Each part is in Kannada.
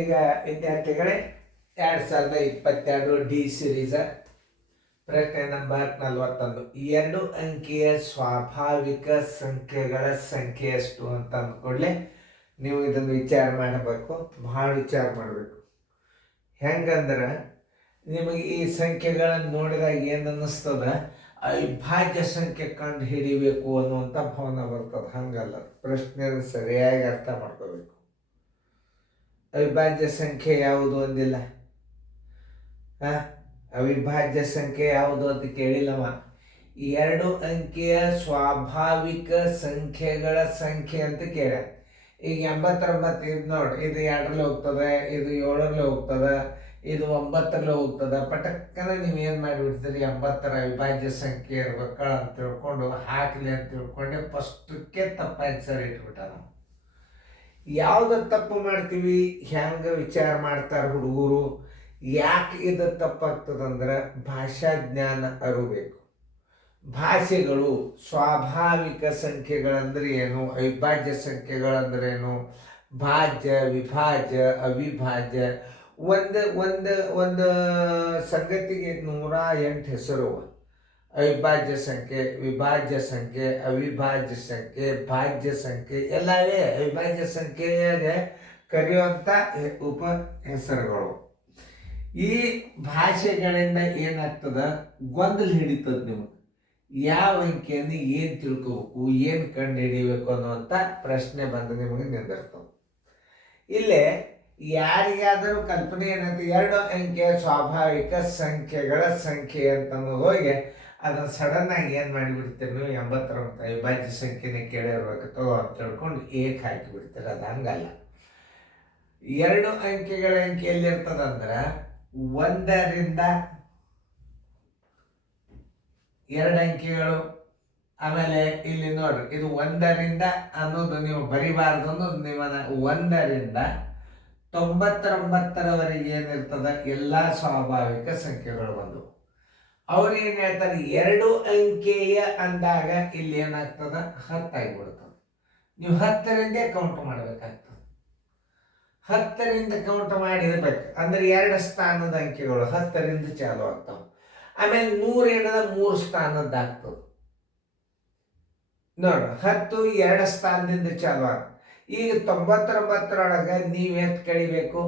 ಈಗ ವಿದ್ಯಾರ್ಥಿಗಳೇ 2022 ಡಿ ಸಿರೀಸ್ ಪ್ರಶ್ನೆ ನಂಬರ್ 41 2 ಅಂಕಿಯ ಸ್ವಾಭಾವಿಕ ಸಂಖ್ಯೆಗಳ ಸಂಖ್ಯೆ ಎಷ್ಟು ಅಂತ ಅಂದ್ಕೊಳ್ಳಿ. ನೀವು ಇದನ್ನು ವಿಚಾರ ಮಾಡಬೇಕು, ಭಾಳ ವಿಚಾರ ಮಾಡಬೇಕು. ಹೆಂಗಂದ್ರೆ ನಿಮಗೆ ಈ ಸಂಖ್ಯೆಗಳನ್ನು ನೋಡಿದಾಗ ಏನು ಅನ್ನಿಸ್ತದ, ಅವಿಭಾಜ್ಯ ಸಂಖ್ಯೆ ಕಂಡು ಹಿಡಿಬೇಕು ಅನ್ನುವಂಥ ಭಾವನೆ ಬರ್ತದೆ. ಹಂಗಲ್ಲ, ಪ್ರಶ್ನೆಯನ್ನು ಸರಿಯಾಗಿ ಅರ್ಥ ಮಾಡ್ಕೋಬೇಕು. ಅವಿಭಾಜ್ಯ ಸಂಖ್ಯೆ ಯಾವುದು ಅಂದಿಲ್ಲ, ಅವಿಭಾಜ್ಯ ಸಂಖ್ಯೆ ಯಾವುದು ಅಂತ ಕೇಳಿಲ್ಲವ. 2 ಅಂಕಿಯ ಸ್ವಾಭಾವಿಕ ಸಂಖ್ಯೆಗಳ ಸಂಖ್ಯೆ ಅಂತ ಕೇಳ. ಈಗ 89 ಇದು ನೋಡಿ, ಇದು 2ರಲ್ಲಿ ಹೋಗ್ತದೆ, ಇದು 7ರಲ್ಲಿ ಹೋಗ್ತದೆ, ಇದು 9ರಲ್ಲಿ ಹೋಗ್ತದೆ. ಪಟಕ್ಕನ ನೀವು ಏನು ಮಾಡಿಬಿಡ್ತೀರಿ, 80ರ ಅವಿಭಾಜ್ಯ ಸಂಖ್ಯೆ ಇರ್ಬೇಕಳ ಅಂತ ತಿಳ್ಕೊಂಡು ಹಾಕಲಿ ಅಂತ ತಿಳ್ಕೊಂಡೆ ಫಸ್ಟಕ್ಕೆ ತಪ್ಪ ಆನ್ಸರ್ ಇಟ್ಬಿಟ್ಟ. ನಾವು ಯಾವ್ದು ತಪ್ಪು ಮಾಡ್ತೀವಿ, ಹೆಂಗೆ ವಿಚಾರ ಮಾಡ್ತಾರೆ ಹುಡುಗರು. ಯಾಕೆ ಇದು ತಪ್ಪಾಗ್ತದಂದ್ರೆ ಭಾಷಾ ಜ್ಞಾನ ಅರಿಬೇಕು. ಭಾಷೆಗಳು ಸ್ವಾಭಾವಿಕ ಸಂಖ್ಯೆಗಳಂದ್ರೆ ಏನು, ಅವಿಭಾಜ್ಯ ಸಂಖ್ಯೆಗಳಂದ್ರೇನು, ಭಾಜ್ಯ, ವಿಭಾಜ್ಯ, ಅವಿಭಾಜ್ಯ. ಒಂದು ಸಂಗತಿಗೆ 108 ಹೆಸರು. ಅವಿಭಾಜ್ಯ ಸಂಖ್ಯೆ, ವಿಭಾಜ್ಯ ಸಂಖ್ಯೆ, ಅವಿಭಾಜ್ಯ ಸಂಖ್ಯೆ, ಭಾಜ್ಯ ಸಂಖ್ಯೆ ಎಲ್ಲವೇ ಅವಿಭಾಜ್ಯ ಸಂಖ್ಯೆಯಾಗೆ ಕರೆಯುವಂಥ ಉಪ ಹೆಸರುಗಳು. ಈ ಭಾಷೆಗಳಿಂದ ಏನಾಗ್ತದ, ಗೊಂದಲ ಹಿಡಿತದ. ನಿಮಗೆ ಯಾವ ಅಂಕಿಯನ್ನು ಏನು ತಿಳ್ಕೋಬೇಕು, ಏನು ಕಂಡು ಹಿಡಿಬೇಕು ಅನ್ನುವಂಥ ಪ್ರಶ್ನೆ ಬಂದು ನಿಮಗೆ ನಿಂದಿರ್ತದೆ. ಇಲ್ಲೇ ಯಾರಿಗಾದರೂ ಕಲ್ಪನೆ ಏನಂತ 2 ಅಂಕಿಯ ಸ್ವಾಭಾವಿಕ ಸಂಖ್ಯೆಗಳ ಸಂಖ್ಯೆ ಅಂತ ಹೋಗಿ ಅದನ್ನು ಸಡನ್ನಾಗಿ ಏನು ಮಾಡಿಬಿಡ್ತೀರಿ ನೀವು, 80 ಅವಿಭಾಜ್ಯ ಸಂಖ್ಯೆನೇ ಕೇಳಿರ್ಬೇಕು ತಗೋ ಅಂತ ತಿಳ್ಕೊಂಡು ಏಕ್ ಹಾಕಿಬಿಡ್ತೀರಿ. ಅದು ಹಂಗಲ್ಲ. 2 ಅಂಕಿಗಳ ಅಂಕಿ ಎಲ್ಲಿರ್ತದಂದ್ರೆ 1ರಿಂದ 2 ಅಂಕಿಗಳು. ಆಮೇಲೆ ಇಲ್ಲಿ ನೋಡ್ರಿ, ಇದು 1ರಿಂದ ಅನ್ನೋದು ನೀವು ಬರಿಬಾರ್ದು ಅನ್ನೋದು ನಿಮ್ಮನ್ನ. 1ರಿಂದ 99ರವರೆಗೆ ಏನಿರ್ತದ ಎಲ್ಲ ಸ್ವಾಭಾವಿಕ ಸಂಖ್ಯೆಗಳು ಬಂದು. ಅವ್ರು ಏನು ಹೇಳ್ತಾರೆ, 2 ಅಂಕೆಯ ಅಂದಾಗ ಇಲ್ಲಿ ಏನಾಗ್ತದ, 10 ಆಗಿಬಿಡ್ತದೆ. ನೀವು 10ರಿಂದ ಕೌಂಟ್ ಮಾಡಬೇಕಾಗ್ತದೆ. 10ರಿಂದ ಕೌಂಟ್ ಮಾಡಿರ್ಬೇಕು ಅಂದ್ರೆ 2 ಸ್ಥಾನದ ಅಂಕೆಗಳು 10ರಿಂದ ಚಾಲು ಆಗ್ತಾವೆ. ಆಮೇಲೆ 100 ಏನದ 3 ಸ್ಥಾನದ್ದಾಗ್ತದೆ. ನೋಡ್ರಿ, 10 2 ಸ್ಥಾನದಿಂದ ಚಾಲು ಆಗ್ತದೆ. ಈಗ 99ರೊಳಗೆ ನೀವು ಎಷ್ಟು ಕಳಿಬೇಕು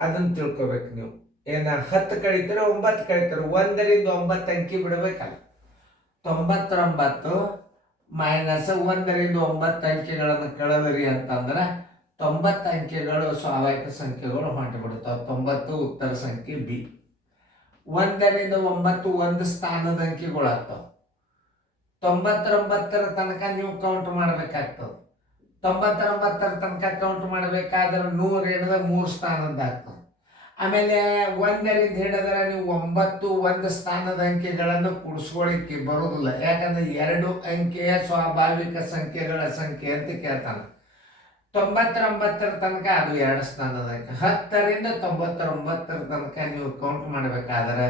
ಅದನ್ನು ತಿಳ್ಕೊಬೇಕು. ನೀವು ಏನ 10 ಕಳಿತೀರ 9 ಕಳಿತೀರ, 1ರಿಂದ 9 ಅಂಕಿ ಬಿಡಬೇಕಲ್ಲ. 99 ಮೈನಸ್ 1ರಿಂದ 9 ಅಂಕೆಗಳನ್ನು ಕಳೆದ್ರಿ ಅಂತಂದ್ರೆ 90 ಅಂಕೆಗಳು ಸ್ವಾಭಾವಿಕ ಸಂಖ್ಯೆಗಳು ಹೊಂಟಿಬಿಡ್ತಾವೆ. 90 ಉತ್ತರ ಸಂಖ್ಯೆ ಬಿ. 1ರಿಂದ 9 1 ಸ್ಥಾನದ ಅಂಕಿಗಳಾಗ್ತಾವೆ. 99ರ ತನಕ ನೀವು ಕೌಂಟ್ ಮಾಡಬೇಕಾಗ್ತದೆ. 99ರ ತನಕ ಕೌಂಟ್ ಮಾಡಬೇಕಾದ್ರೆ 100 ಹಿಡಿದ 3 ಸ್ಥಾನದ್ದಾಗ್ತದೆ. ಆಮೇಲೆ 1ರಿಂದ ಹಿಡಿದ್ರೆ ನೀವು 9 1 ಸ್ಥಾನದ ಅಂಕೆಗಳನ್ನು ಕೂಡಿಸ್ಕೊಳ್ಳಿಕ್ಕೆ ಬರೋದಿಲ್ಲ. ಯಾಕಂದ್ರೆ 2 ಅಂಕೆಯ ಸ್ವಾಭಾವಿಕ ಸಂಖ್ಯೆಗಳ ಸಂಖ್ಯೆ ಅಂತ ಕೇಳ್ತಾನೆ. 99ರ ತನಕ ಅದು 2 ಸ್ಥಾನದ ಅಂಕೆ. 10ರಿಂದ 99ರ ತನಕ ನೀವು ಕೌಂಟ್ ಮಾಡಬೇಕಾದ್ರೆ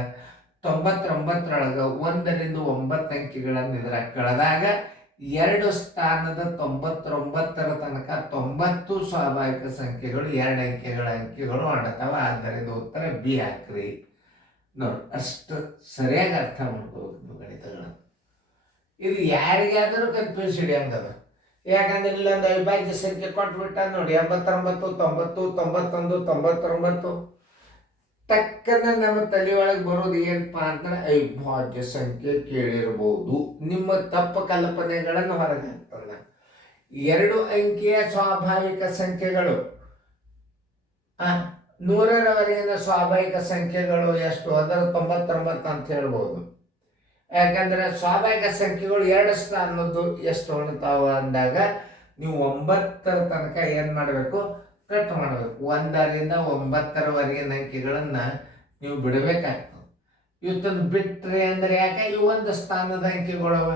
99ರೊಳಗೆ 1ರಿಂದ 9 ಅಂಕೆಗಳನ್ನು ಇದ್ರಾಗ ಕಳೆದಾಗ 2 ಸ್ಥಾನದ 99ರ ತನಕ 90 ಸ್ವಾಭಾವಿಕ ಸಂಖ್ಯೆಗಳು 2 ಅಂಕೆಗಳ ಅಂಕೆಗಳು ಆಡ್ತಾವ. ಆದ್ದರಿಂದ ಉತ್ತರ ಬಿ ಹಾಕ್ರಿ. ನೋಡಿ, ಅಷ್ಟು ಸರಿಯಾಗಿ ಅರ್ಥ ಮಾಡ್ಕೋಬೇಕು ನೀವು ಗಣಿತಗಳನ್ನು. ಇದು ಯಾರಿಗಾದರೂ ಕನ್ಫ್ಯೂಸ್ ಹಿಡಿಯಂಗದ. ಯಾಕಂದ್ರೆ ಇಲ್ಲೊಂದು ಅವಿಭಾಜ್ಯ ಸಂಖ್ಯೆ ಕೊಟ್ಬಿಟ್ಟ ನೋಡಿ, 89 90 91 99 ತಕ್ಕನ ನಮ್ಮ ತಲೆಯೊಳಗೆ ಬರೋದು ಏನಪ್ಪ ಅಂದ್ರೆ ಅವಿಭಾಜ್ಯ ಸಂಖ್ಯೆ ಕೇಳಿರ್ಬೋದು. ನಿಮ್ಮ ತಪ್ಪು ಕಲ್ಪನೆಗಳನ್ನು ಹೊರಗೆ ಹಾಕ್ತಲ್ಲ. 2 ಅಂಕಿಯ ಸ್ವಾಭಾವಿಕ ಸಂಖ್ಯೆಗಳು 100ರವರೆಗಿನ ಸ್ವಾಭಾವಿಕ ಸಂಖ್ಯೆಗಳು ಎಷ್ಟು ಅಂದ್ರೆ 99 ಅಂತ ಹೇಳ್ಬೋದು. ಯಾಕಂದ್ರೆ ಸ್ವಾಭಾವಿಕ ಸಂಖ್ಯೆಗಳು 2 ಸ್ಥಾನದ್ದು ಎಷ್ಟು ಹೊಣ್ತಾವ ಅಂದಾಗ ನೀವು 9ರ ತನಕ ಏನು ಮಾಡಬೇಕು, ಕಟ್ ಮಾಡಬೇಕು. 1ರಿಂದ 9ರವರೆಗಿನ ಅಂಕಿಗಳನ್ನು ನೀವು ಬಿಡಬೇಕಾಗ್ತದೆ. ಇವತ್ತನ್ನು ಬಿಟ್ಟರೆ ಅಂದರೆ ಯಾಕೆ, ಇವು 1 ಸ್ಥಾನದ ಅಂಕಿಗಳವ.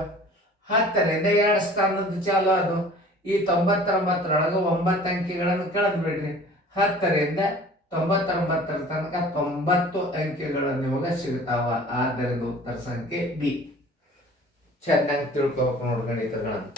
10ರಿಂದ 2 ಸ್ಥಾನದ್ದು ಚಾಲು ಅದು. ಈ 99ರೊಳಗೆ 9 ಅಂಕಿಗಳನ್ನು ಕಳೆದು ಬಿಡ್ರಿ. 10ರಿಂದ 99ರ ತನಕ 90 ಅಂಕೆಗಳು ನಿಮಗೆ ಸಿಗ್ತಾವ. ಆದ್ದರಿಂದ ಉತ್ತರ ಸಂಖ್ಯೆ ಬಿ. ಚೆನ್ನಾಗಿ ತಿಳ್ಕೊಬೇಕು ನೋಡಿ ಗಣಿತಗಳನ್ನು.